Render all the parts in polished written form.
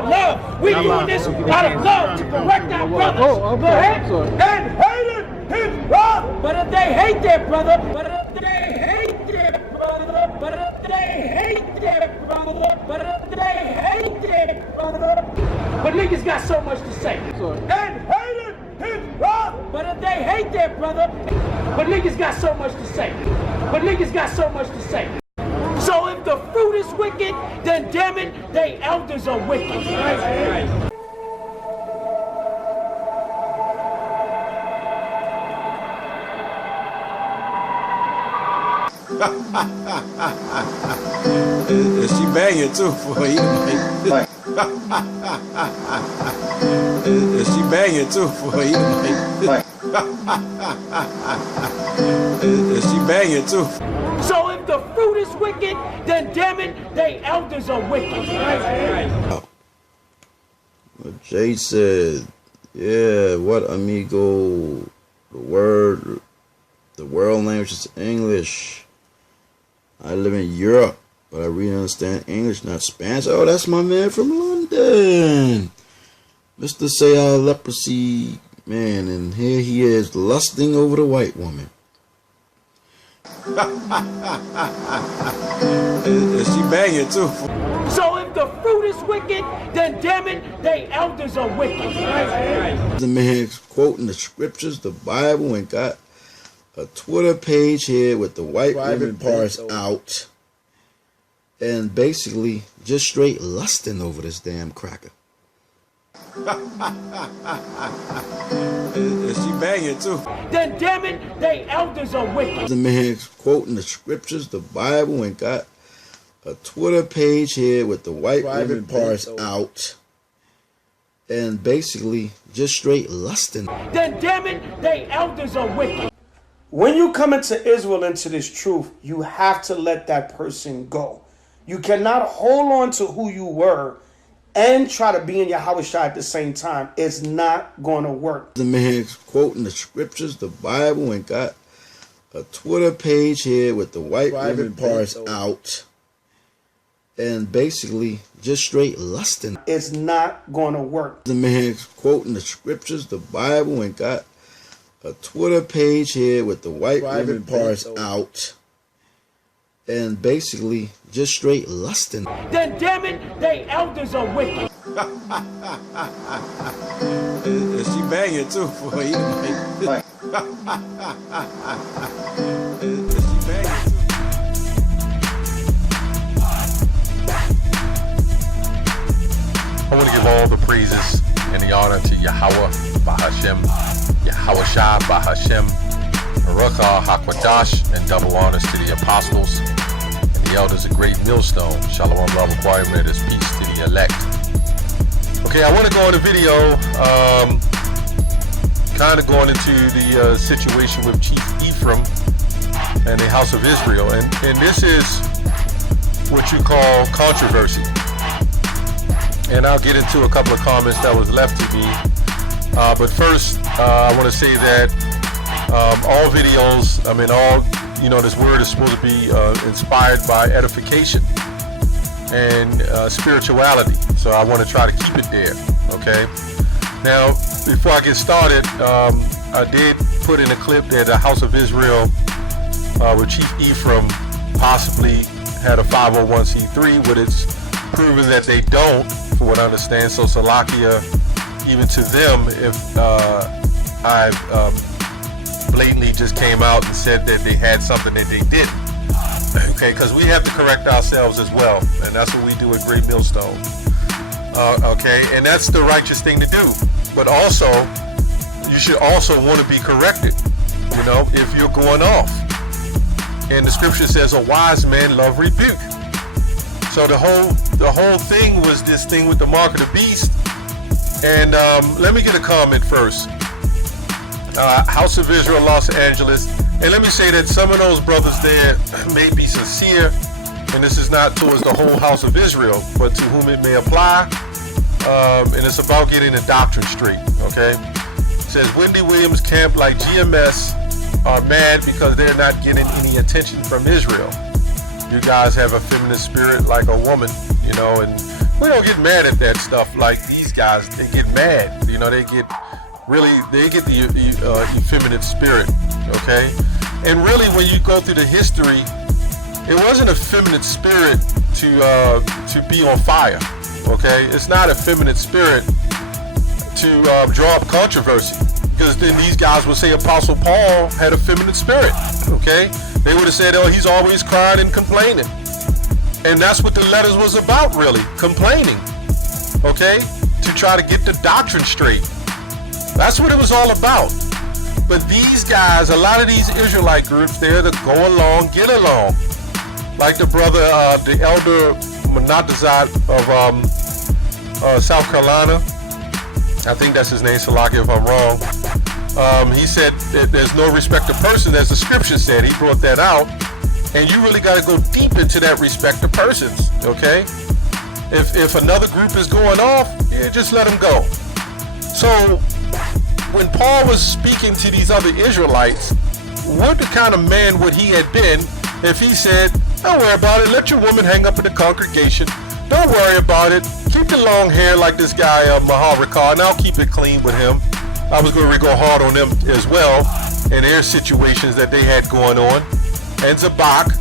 out of love. We doing this out of love to correct our brothers. Go ahead and hating his brother. But if they hate their brother, but if they hate their brother, but if they hate their brother, but if they hate their brother. But niggas got so much to say. And hating his brother. But if they hate their brother, but niggas got so much to say. But niggas got so much to say. So if the fruit is wicked, then damn it, they elders are wicked. Right. She banging too for you. She banging too for you. She banging too. So if the fruit is wicked, then damn it, they elders are wicked. Right. What Jay said, yeah, what amigo, the world language is English. I live in Europe, but I really understand English, not Spanish. Oh, that's my man from London. Mr. Say Leprosy Man, and here he is lusting over the white woman. She banging too. So if the fruit is wicked, then damn it, they elders are wicked. Right. The man's quoting the scriptures, the Bible, and got a Twitter page here with the white women parts out, and basically just straight lusting over this damn cracker. She banging too. Then damn it, they elders are wicked. The man's quoting the scriptures, the Bible, and got a Twitter page here with the white women parts out, and basically just straight lusting. Then damn it, they elders are wicked. When you come into Israel, into this truth, you have to let that person go. You cannot hold on to who you were and try to be in Yahweh Shai at the same time. It's not going to work. The man's quoting the scriptures, the Bible, and got a Twitter page here with the white women parts out, and basically just straight lusting. It's not going to work. The man's quoting the scriptures, the Bible, and got a Twitter page here with the white women parts out, and basically just straight lusting. Then damn it, they elders are wicked. She banging too for you. She banging too. I want to give all the praises and the honor to Yahweh Bahashem, Yahweh Shai Bahashem, Baruch HaKodash, and double honors to the apostles and the elders of Great Millstone. Shalom, love, requirement is peace to the elect. Okay, I want to go in the video, kind of going into the situation with Chief Ephraim and the house of Israel, and this is what you call controversy. And I'll get into a couple of comments that was left to me. But first, I want to say that all videos, this word is supposed to be inspired by edification and spirituality. So I want to try to keep it there, okay? Now, before I get started, I did put in a clip that the House of Israel with Chief Ephraim possibly had a 501c3, but it's proven that they don't, for what I understand. So Salakia, even to them, if I blatantly just came out and said that they had something that they didn't. Okay, because we have to correct ourselves as well, and that's what we do at Great Millstone. Okay, and that's the righteous thing to do. But also, you should also want to be corrected, if you're going off. And the scripture says a wise man love rebuke. So the whole thing was this thing with the mark of the beast. And let me get a comment first. House of Israel, Los Angeles. And let me say that some of those brothers there may be sincere, and this is not towards the whole House of Israel, but to whom it may apply. And it's about getting the doctrine straight, okay? It says Wendy Williams camp like GMS are mad because they're not getting any attention from Israel. You guys have a feminine spirit like a woman, and We don't get mad at that stuff like these guys. They get mad. You know, they get the effeminate spirit. Okay, and really, when you go through the history, it wasn't a feminine spirit to be on fire. Okay, it's not a feminine spirit to draw up controversy, because then these guys would say Apostle Paul had a feminine spirit. Okay, they would have said, oh, he's always crying and complaining, and that's what the letters was about, really, complaining. Okay, to try to get the doctrine straight. That's what it was all about. But these guys, a lot of these Israelite groups, they're to go along, get along. Like the brother, the elder Brothas of South Carolina, I think that's his name, Salaki, if I'm wrong. He said that there's no respect of person, as the scripture said. He brought that out. And you really got to go deep into that respect of persons, okay? If another group is going off, yeah, just let them go. So when Paul was speaking to these other Israelites, what the kind of man would he have been if he said, don't worry about it, let your woman hang up in the congregation, don't worry about it, keep the long hair like this guy Maharikar, and I'll keep it clean with him. I was going to go hard on them as well in their situations that they had going on, and Zabak,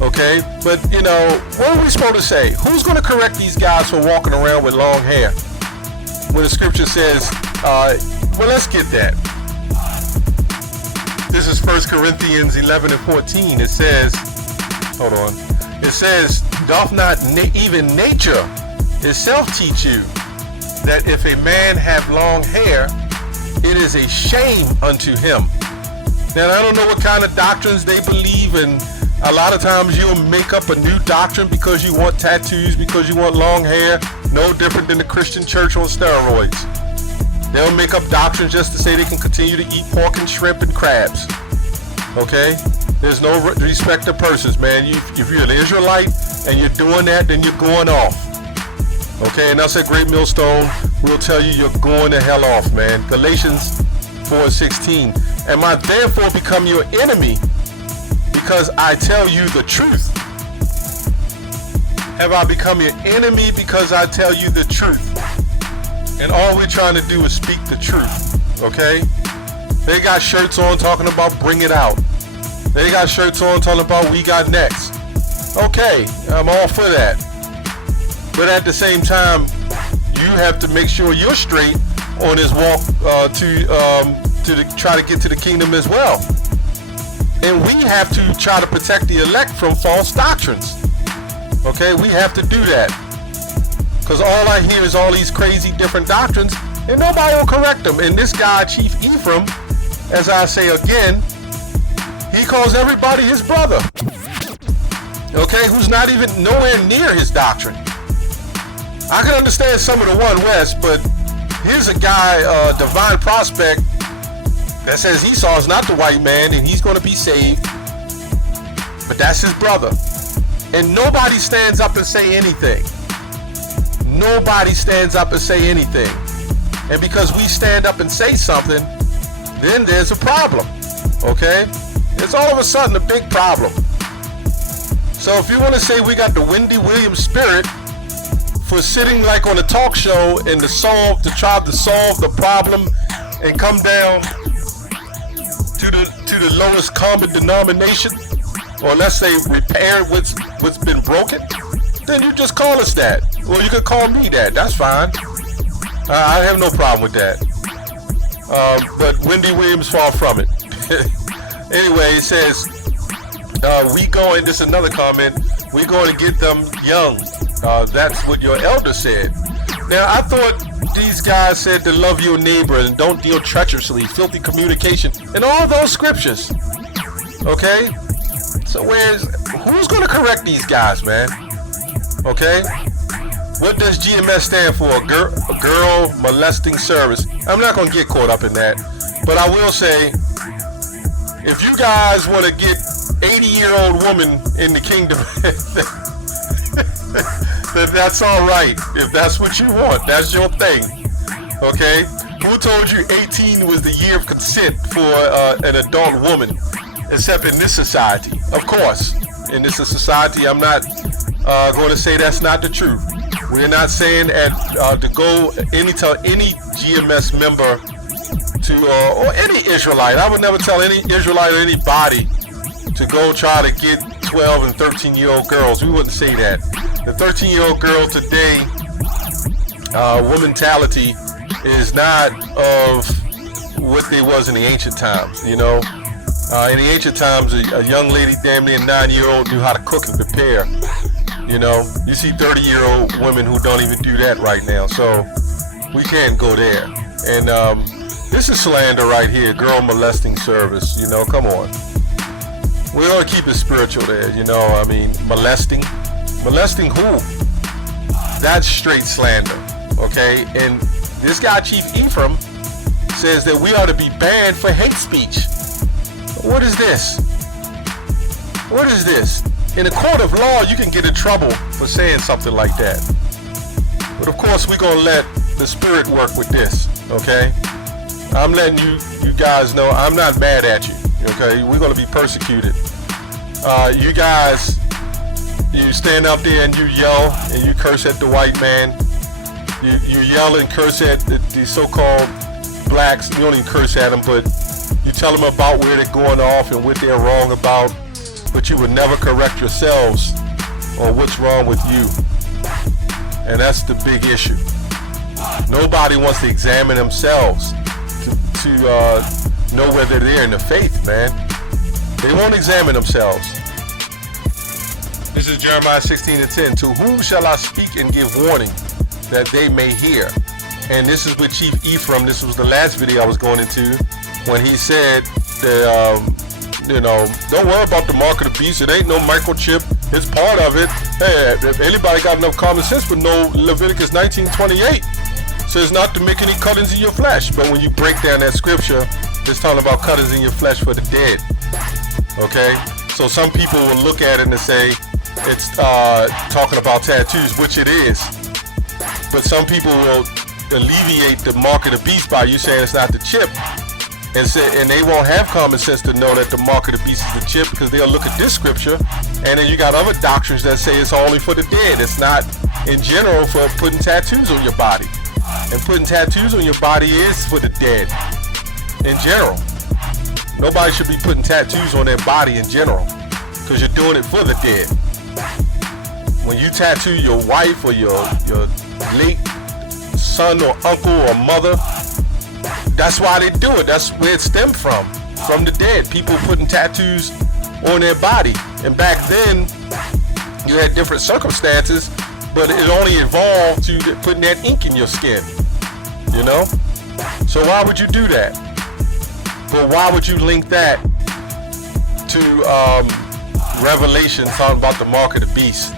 okay? But, you know, what are we supposed to say? Who's going to correct these guys for walking around with long hair? When the scripture says, well, let's get that. This is 1 Corinthians 11 and 14. It says, hold on. It says, doth not even nature itself teach you that if a man have long hair, it is a shame unto him? Now, I don't know what kind of doctrines they believe, and a lot of times you'll make up a new doctrine because you want tattoos, because you want long hair. No different than the Christian church on steroids. They'll make up doctrines just to say they can continue to eat pork and shrimp and crabs. Okay? There's no respect of persons, man. If you're an Israelite and you're doing that, then you're going off. Okay? And that's a great millstone. We'll tell you you're going the hell off, man. Galatians 4:16. Am I therefore become your enemy because I tell you the truth? Have I become your enemy because I tell you the truth? And all we're trying to do is speak the truth, okay? They got shirts on talking about bring it out. They got shirts on talking about we got next. Okay, I'm all for that. But at the same time, you have to make sure you're straight on this walk to try to get to the kingdom as well. And we have to try to protect the elect from false doctrines. Okay, we have to do that. Because all I hear is all these crazy different doctrines, and nobody will correct them. And this guy, Chief Ephraim, as I say again, he calls everybody his brother. Okay, who's not even nowhere near his doctrine. I can understand some of the One West, but here's a guy, Divine Prospect, that says Esau is not the white man and he's going to be saved. But that's his brother. And nobody stands up and say anything. Nobody stands up and say anything. And because we stand up and say something, then there's a problem. Okay? It's all of a sudden a big problem. So if you want to say we got the Wendy Williams spirit for sitting like on a talk show and to try to solve the problem and come down to the lowest common denomination, or let's say repair what's been broken, then you just call us that. Or you could call me that. That's fine. I have no problem with that. But Wendy Williams, far from it. Anyway, it says, we going, this is another comment, we going to get them young. That's what your elder said. Now, I thought these guys said to love your neighbor and don't deal treacherously, filthy communication, and all those scriptures. Okay? So who's going to correct these guys, man? Okay? What does GMS stand for? A girl molesting service. I'm not going to get caught up in that. But I will say, if you guys want to get 80-year-old woman in the kingdom, then that's all right. If that's what you want, that's your thing. Okay? Who told you 18 was the year of consent for an adult woman? Except in this society. Of course, in this society, I'm not going to say that's not the truth. We're not saying to go tell any GMS member or any Israelite. I would never tell any Israelite or anybody to go try to get 12 and 13-year-old girls. We wouldn't say that. The 13-year-old girl today, womantality is not of what they was in the ancient times. In the ancient times, a young lady, damn near 9-year-old, knew how to cook and prepare. You see 30-year-old women who don't even do that right now. So we can't go there. And this is slander right here, girl molesting service. Come on. We ought to keep it spiritual there. Molesting who? That's straight slander. Okay, and this guy Chief Ephraim says that we ought to be banned for hate speech. What is this? What is this? In a court of law, you can get in trouble for saying something like that. But of course, we're gonna let the Spirit work with this. Okay, I'm letting you guys know I'm not mad at you. Okay, we're gonna be persecuted. You guys, you stand up there and you yell and you curse at the white man. You yell and curse at the so-called blacks. You don't even curse at them, but you tell them about where they're going off and what they're wrong about. But you would never correct yourselves on what's wrong with you. And that's the big issue. Nobody wants to examine themselves to know whether they're in the faith, man. They won't examine themselves. This is Jeremiah 16:10. To whom shall I speak and give warning that they may hear? And this is with Chief Ephraim. This was the last video I was going into when he said that, don't worry about the mark of the beast. It ain't no microchip. It's part of it. Hey, if anybody got enough common sense but know Leviticus 19:28 says not to make any cuttings in your flesh. But when you break down that scripture, it's talking about cuttings in your flesh for the dead. Okay? So some people will look at it and say it's talking about tattoos, which it is. But some people will alleviate the mark of the beast by you saying it's not the chip. And they won't have common sense to know that the mark of the beast is the chip, because they'll look at this scripture, and then you got other doctrines that say it's only for the dead. It's not in general for putting tattoos on your body. And putting tattoos on your body is for the dead in general. Nobody should be putting tattoos on their body in general, because you're doing it for the dead. When you tattoo your wife or your late son or uncle or mother, that's why they do it. That's where it stemmed from the dead. People putting tattoos on their body. And back then, you had different circumstances, but it only evolved to putting that ink in your skin. So why would you do that? But why would you link that to Revelation talking about the mark of the beast?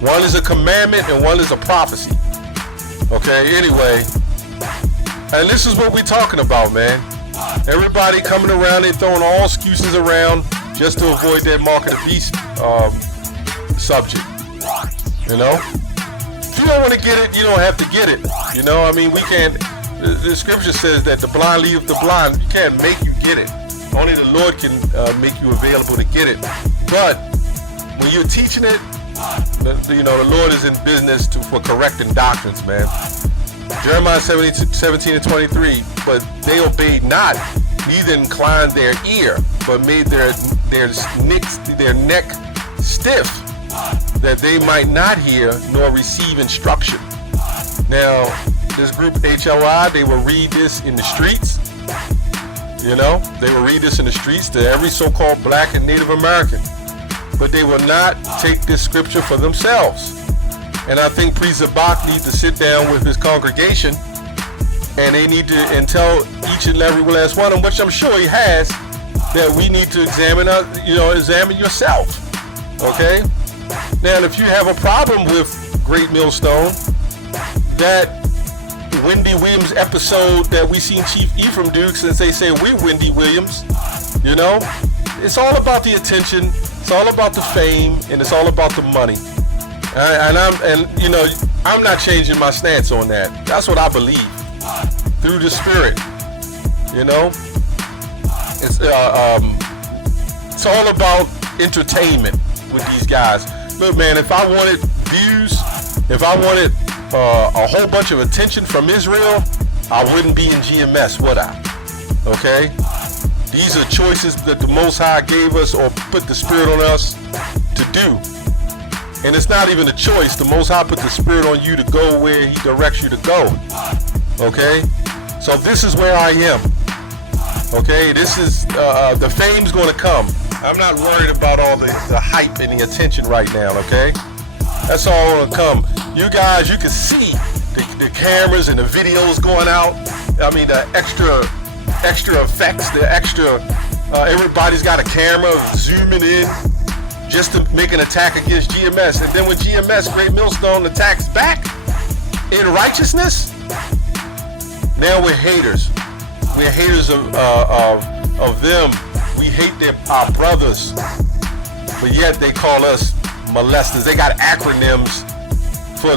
One is a commandment and one is a prophecy. Okay, anyway. And this is what we're talking about, man. Everybody coming around, they throwing all excuses around just to avoid that mark of the beast subject. If you don't want to get it, you don't have to get it. We can't. The scripture says that the blind lead the blind. You can't make you get it. Only the Lord can make you available to get it. But when you're teaching it, the Lord is in business for correcting doctrines, man. Jeremiah 17:23. But they obeyed not, neither inclined their ear, but made their neck stiff, that they might not hear nor receive instruction. Now, this group HLI, they will read this in the streets. They will read this in the streets to every so-called black and Native American. But they will not take this scripture for themselves. And I think Priest Zabak needs to sit down with his congregation, and they need to tell each and every last one of them, which I'm sure he has, that we need to examine yourself. Okay? Now, if you have a problem with Great Millstone, that Wendy Williams episode that we seen Chief Ephraim do, since they say we're Wendy Williams, it's all about the attention, it's all about the fame, and it's all about the money. I'm not changing my stance on that. That's what I believe through the Spirit. It's all about entertainment with these guys. Look, man, if I wanted views, If I wanted a whole bunch of attention from Israel, I wouldn't be in GMS, would I? Okay? These are choices that the Most High gave us or put the Spirit on us to do. And it's not even a choice. The Most High put the Spirit on you to go where He directs you to go. Okay? So this is where I am. Okay? This is, the fame's going to come. I'm not worried about all the hype and the attention right now, okay? That's all going to come. You guys, you can see the cameras and the videos going out. I mean, the extra effects, the extra, everybody's got a camera zooming in just to make an attack against GMS. And then when GMS, Great Millstone, attacks back in righteousness, now we're haters. We're haters of them. We hate our brothers, but yet they call us molesters. They got acronyms for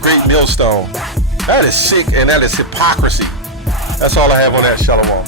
Great Millstone. That is sick, and that is hypocrisy. That's all I have on that. Shalom.